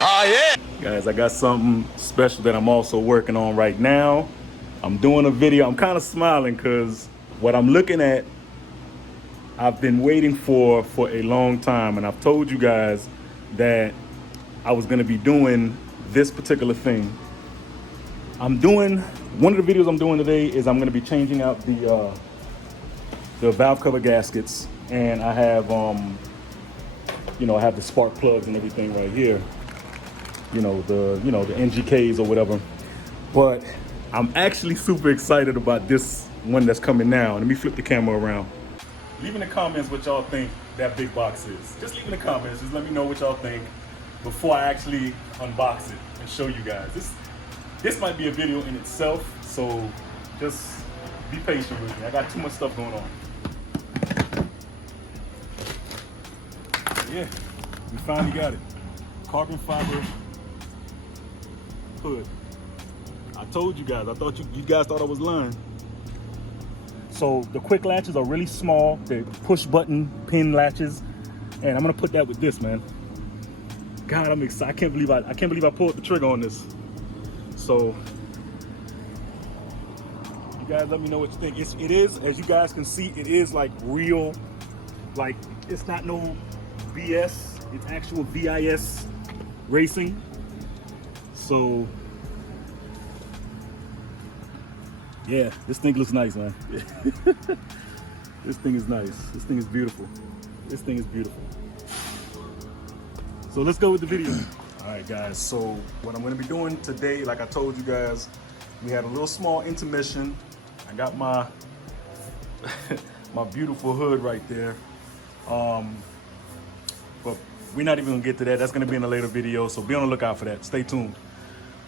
Oh, yeah. Guys, I got something special that I'm also working on right now. I'm doing a video. I'm kind of smiling because what I'm looking at, I've been waiting for a long time. And I've told you guys that I was going to be doing this particular thing. One of the videos I'm doing today is I'm going to be changing out the valve cover gaskets. And I have, I have the spark plugs and everything right here. The NGKs or whatever. But I'm actually super excited about this one that's coming now. Let me flip the camera around. Leave in the comments what y'all think that big box is. Just leave in the comments. Just let me know what y'all think before I actually unbox it and show you guys. This might be a video in itself, so just be patient with me. I got too much stuff going on. Yeah, we finally got it. Carbon fiber hood. I told you guys. I thought you guys thought I was lying. So the quick latches are really small. They're push button pin latches, and I'm gonna put that with this, man. God, I'm excited. I can't believe I pulled the trigger on this. So you guys let me know what you think. It is, as you guys can see, it is like real. Like, it's not no BS. It's actual VIS racing. So yeah, this thing looks nice, man. This thing is nice. This thing is beautiful. This thing is beautiful. So let's go with the video. All right, guys. So what I'm going to be doing today, like I told you guys, we had a little small intermission. I got my my beautiful hood right there. But we're not even gonna get to that. That's gonna be in a later video, so be on the lookout for that. Stay tuned.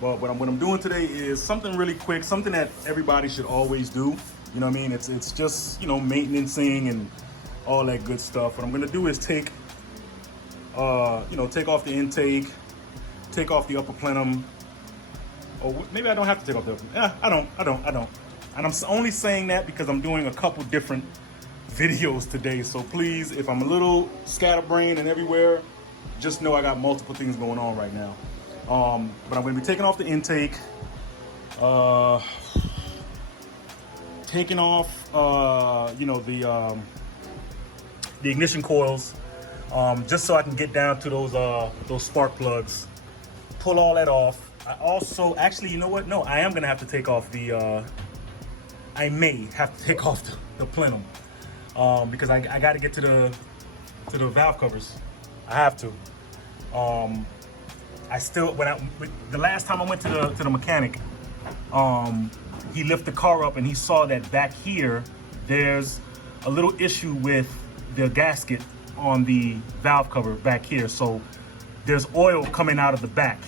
But what I'm doing today is something really quick, something that everybody should always do. You know what I mean? It's just, maintaining and all that good stuff. What I'm gonna do is take off the intake, take off the upper plenum. Or maybe I don't have to take off the upper. Yeah, I don't. And I'm only saying that because I'm doing a couple different videos today. So please, if I'm a little scatterbrained and everywhere, just know I got multiple things going on right now. But I'm going to be taking off the intake, taking off, the ignition coils, just so I can get down to those spark plugs, pull all that off. I also, actually, you know what? No, I am going to have to take off I may have to take off the plenum, because I got to get to the valve covers. I have to. The last time I went to the mechanic, he lifted the car up and he saw that back here, there's a little issue with the gasket on the valve cover back here. So there's oil coming out of the back.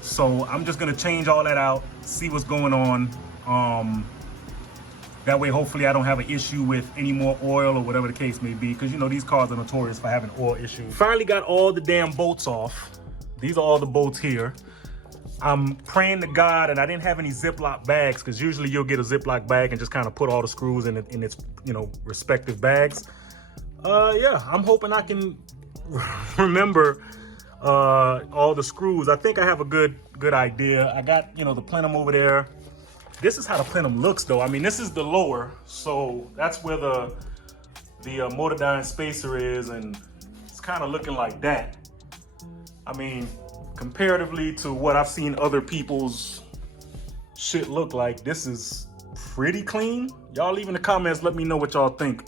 So I'm just gonna change all that out, see what's going on. That way, hopefully I don't have an issue with any more oil or whatever the case may be, because these cars are notorious for having oil issues. Finally got all the damn bolts off. These are all the bolts here. I'm praying to God, and I didn't have any Ziploc bags, because usually you'll get a Ziploc bag and just kind of put all the screws in its respective bags. Yeah, I'm hoping I can remember all the screws. I think I have a good idea. I got the plenum over there. This is how the plenum looks, though. I mean, this is the lower, so that's where the Motordyne spacer is, and it's kind of looking like that. I mean, comparatively to what I've seen other people's shit look like, this is pretty clean. Y'all leave in the comments, let me know what y'all think.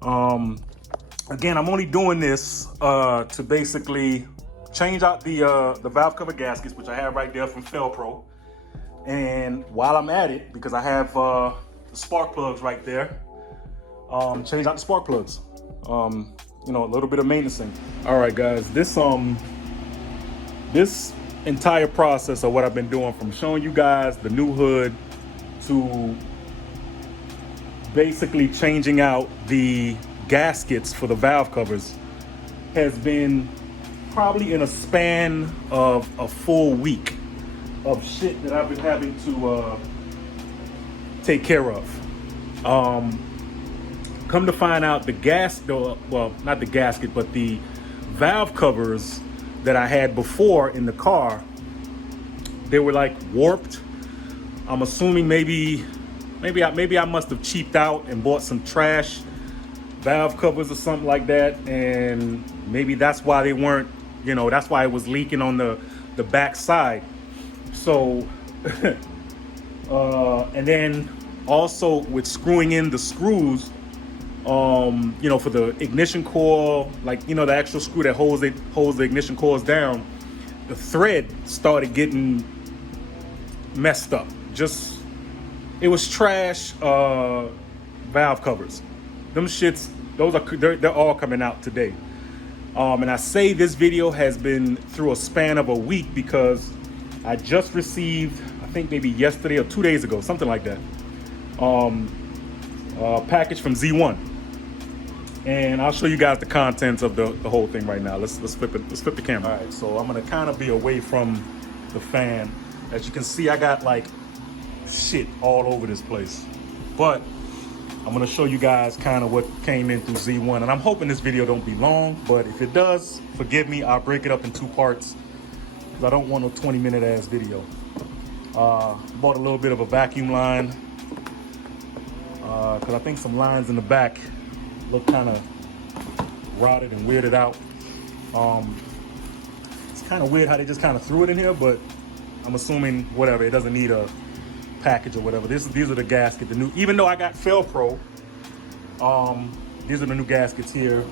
Again, I'm only doing this to basically change out the valve cover gaskets, which I have right there from Felpro. And while I'm at it, because I have the spark plugs right there, change out the spark plugs. A little bit of maintenance. All right, guys, this entire process of what I've been doing, from showing you guys the new hood to basically changing out the gaskets for the valve covers, has been probably in a span of a full week of shit that I've been having to take care of. Come to find out, not the gasket, but the valve covers that I had before in the car, they were like warped. I'm assuming maybe I must have cheaped out and bought some trash valve covers or something like that, and maybe that's why they weren't, that's why it was leaking on the back side. So and then also with screwing in the screws, for the ignition coil, like, the actual screw that holds the ignition coils down, the thread started getting messed up. It was trash valve covers. Them shits, they're all coming out today. And I say this video has been through a span of a week because I just received, I think maybe yesterday or 2 days ago, something like that, a package from Z1. And I'll show you guys the contents of the whole thing right now. Let's flip the camera. All right, so I'm gonna kind of be away from the fan. As you can see, I got like shit all over this place. But I'm gonna show you guys kind of what came in through Z1. And I'm hoping this video don't be long, but if it does, forgive me, I'll break it up in 2 parts because I don't want a 20-minute ass video. Bought a little bit of a vacuum line because I think some lines in the back look kind of rotted and weirded out. It's kind of weird how they just kind of threw it in here, but I'm assuming whatever, it doesn't need a package or whatever. These are the gasket, the new, even though I got Felpro, these are the new gaskets here.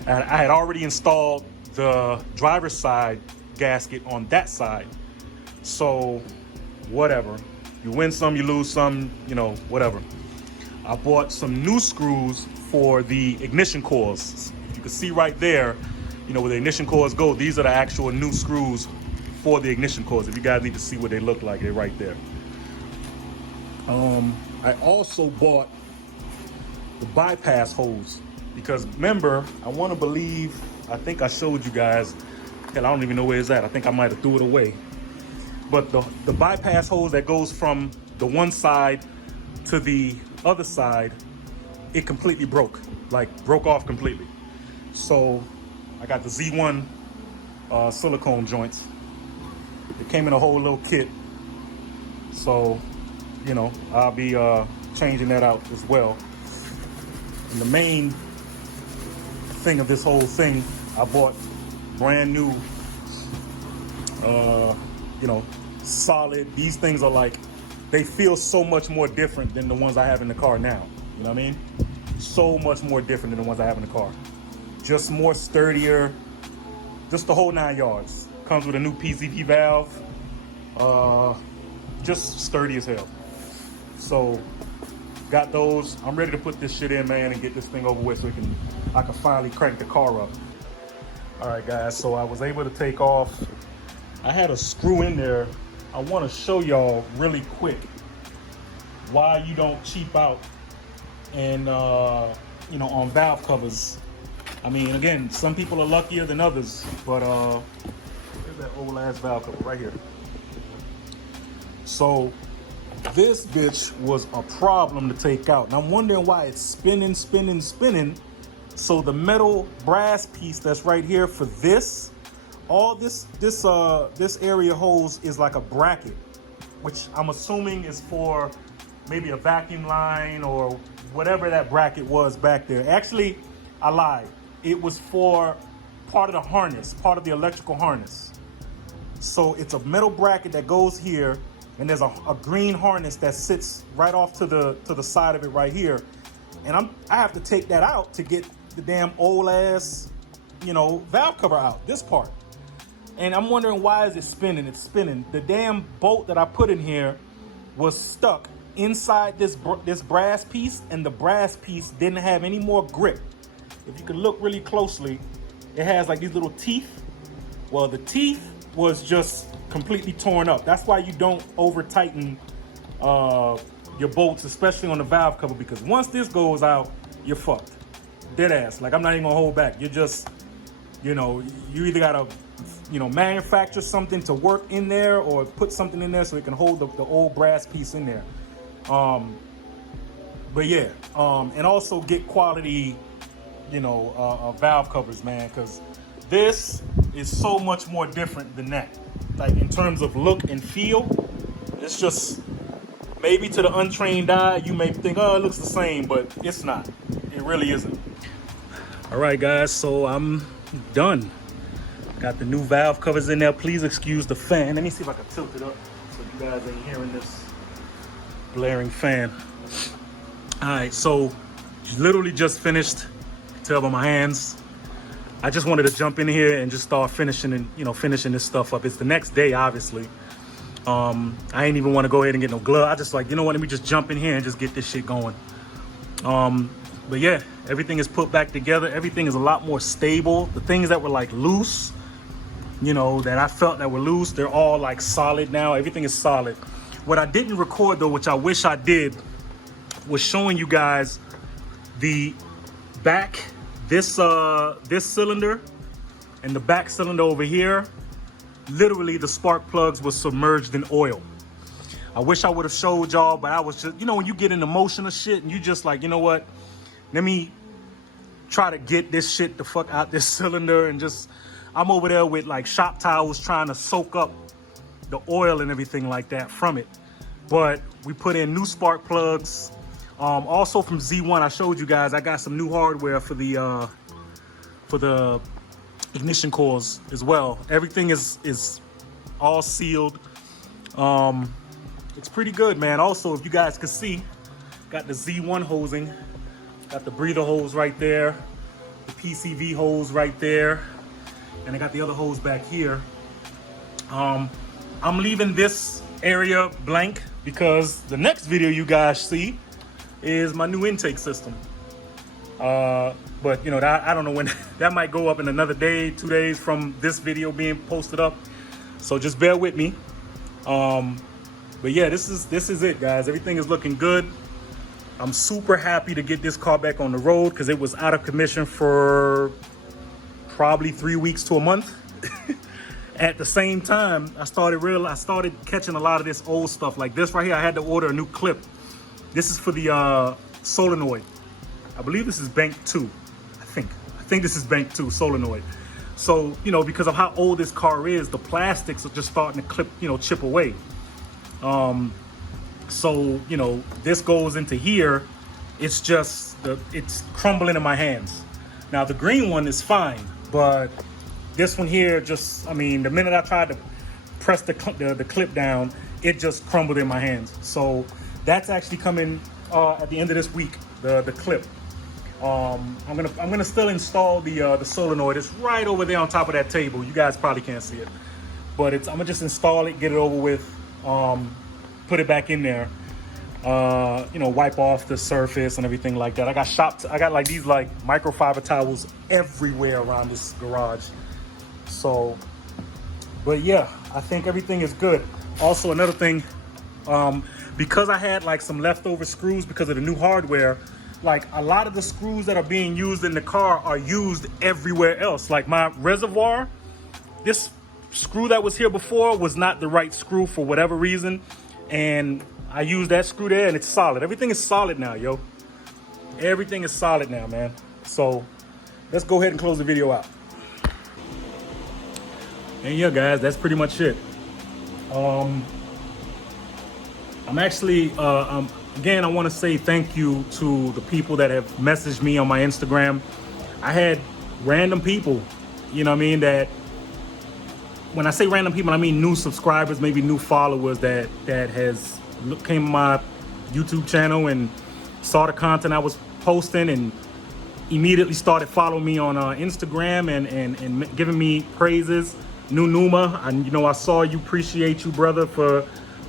And I had already installed the driver's side gasket on that side. So whatever, you win some, you lose some, whatever. I bought some new screws for the ignition coils. You can see right there, where the ignition coils go, these are the actual new screws for the ignition coils. If you guys need to see what they look like, they're right there. I also bought the bypass hose because remember, I think I showed you guys, hell, I don't even know where it's at. I think I might have threw it away. But the bypass hose that goes from the one side to the other side, it completely broke off completely. So I got the Z1 silicone joints. It came in a whole little kit. So, I'll be changing that out as well. And the main thing of this whole thing, I bought brand new, solid. These things are like, they feel so much more different than the ones I have in the car now. You know what I mean? So much more different than the ones I have in the car. Just more sturdier, just the whole 9 yards. Comes with a new PCV valve. Just sturdy as hell. So got those. I'm ready to put this shit in, man, and get this thing over with so I can finally crank the car up. All right, guys, so I was able to take off. I had a screw in there. I want to show y'all really quick why you don't cheap out and on valve covers. I mean, again, some people are luckier than others, but where's that old ass valve cover? Right here. So this bitch was a problem to take out, and I'm wondering why it's spinning. So the metal brass piece that's right here for this, all this area hose is like a bracket, which I'm assuming is for maybe a vacuum line or whatever that bracket was back there. Actually, I lied. It was for part of the harness, part of the electrical harness. So it's a metal bracket that goes here, and there's a green harness that sits right off to the side of it right here. And I have to take that out to get the damn old ass, valve cover out, this part. And I'm wondering, why is it spinning? It's spinning. The damn bolt that I put in here was stuck inside this brass piece, and the brass piece didn't have any more grip. If you can look really closely, it has like these little teeth. Well, the teeth was just completely torn up. That's why you don't over tighten your bolts, especially on the valve cover, because once this goes out, you're fucked. Dead ass. Like, I'm not even gonna hold back. You're just, you either gotta, manufacture something to work in there or put something in there so it can hold the old brass piece in there. But yeah, and also get quality, valve covers, man, because this is so much more different than that. Like in terms of look and feel, it's just, maybe to the untrained eye, you may think, oh, it looks the same, but it's not. It really isn't. All right, guys, so I'm done. Got the new valve covers in there. Please excuse the fan. Let me see if I can tilt it up so you guys ain't hearing this blaring fan. All right, so literally just finished. You can tell by my hands. I just wanted to jump in here and just start finishing and finishing this stuff up. It's the next day, obviously. I ain't even want to go ahead and get no glove. I just like, you know what, let me just jump in here and just get this shit going. But yeah, everything is put back together. Everything is a lot more stable. The things that were like loose, that I felt that were loose, they're all like solid now. Everything is solid. What I didn't record though, which I wish I did, was showing you guys the back, this cylinder and the back cylinder over here. Literally the spark plugs were submerged in oil. I wish I would have showed y'all, but I was just, when you get in emotional shit and you just like, you know what, let me try to get this shit the fuck out this cylinder, and just, I'm over there with like shop towels trying to soak up the oil and everything like that from it. But we put in new spark plugs. Also from Z1, I showed you guys, I got some new hardware for the ignition coils as well. Everything is all sealed. It's pretty good, man. Also, if you guys can see, got the Z1 hosing, got the breather hose right there, the PCV hose right there, and I got the other hose back here. I'm leaving this area blank because the next video you guys see is my new intake system. But I don't know when that might go up in another day, 2 days from this video being posted up. So just bear with me. But yeah, this is it, guys. Everything is looking good. I'm super happy to get this car back on the road because it was out of commission for probably 3 weeks to a month. At the same time, I started catching a lot of this old stuff. Like this right here, I had to order a new clip. This is for the solenoid. I believe this is bank 2. I think this is bank 2 solenoid. So, because of how old this car is, the plastics are just starting to chip away. So, this goes into here. It's just, it's crumbling in my hands. Now, the green one is fine, but this one here just, the minute I tried to press the clip down, it just crumbled in my hands. So that's actually coming at the end of this week, the clip. I'm gonna still install the solenoid. It's right over there on top of that table. You guys probably can't see it, but I'm gonna just install it, get it over with, put it back in there, wipe off the surface and everything like that. I got like these like microfiber towels everywhere around this garage. So, but yeah, I think everything is good. Also, another thing, because I had like some leftover screws because of the new hardware, like a lot of the screws that are being used in the car are used everywhere else. Like my reservoir, this screw that was here before was not the right screw for whatever reason. And I used that screw there and it's solid. Everything is solid now, yo. Everything is solid now, man. So let's go ahead and close the video out. And yeah, guys, that's pretty much it. I'm actually, again, I want to say thank you to the people that have messaged me on my Instagram. I had random people, that when I say random people, I mean new subscribers, maybe new followers that came to my YouTube channel and saw the content I was posting and immediately started following me on Instagram and giving me praises. New Numa, I saw you, appreciate you, brother, for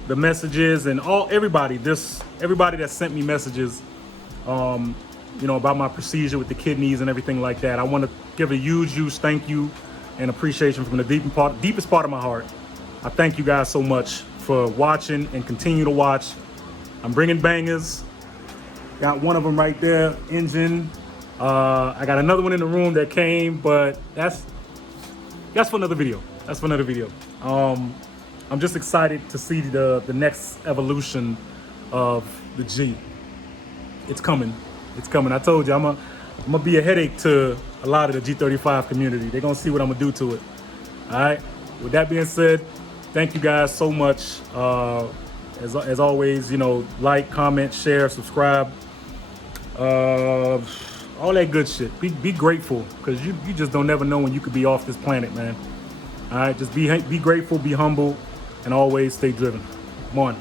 the messages, and everybody that sent me messages, about my procedure with the kidneys and everything like that. I want to give a huge thank you and appreciation from the deepest part of my heart. I thank you guys so much for watching and continue to watch. I'm bringing bangers. Got one of them right there, engine. I got another one in the room that came, but that's for another video. I'm just excited to see the next evolution of the G. It's coming. I told you, I'm gonna be a headache to a lot of the G35 community. They're gonna see what I'm gonna do to it. All right. With that being said, thank you guys so much. As always, you know, like, comment, share, subscribe, all that good shit. Be grateful, because you just don't never know when you could be off this planet, man. All right, just be grateful, be humble, and always stay driven. Come on.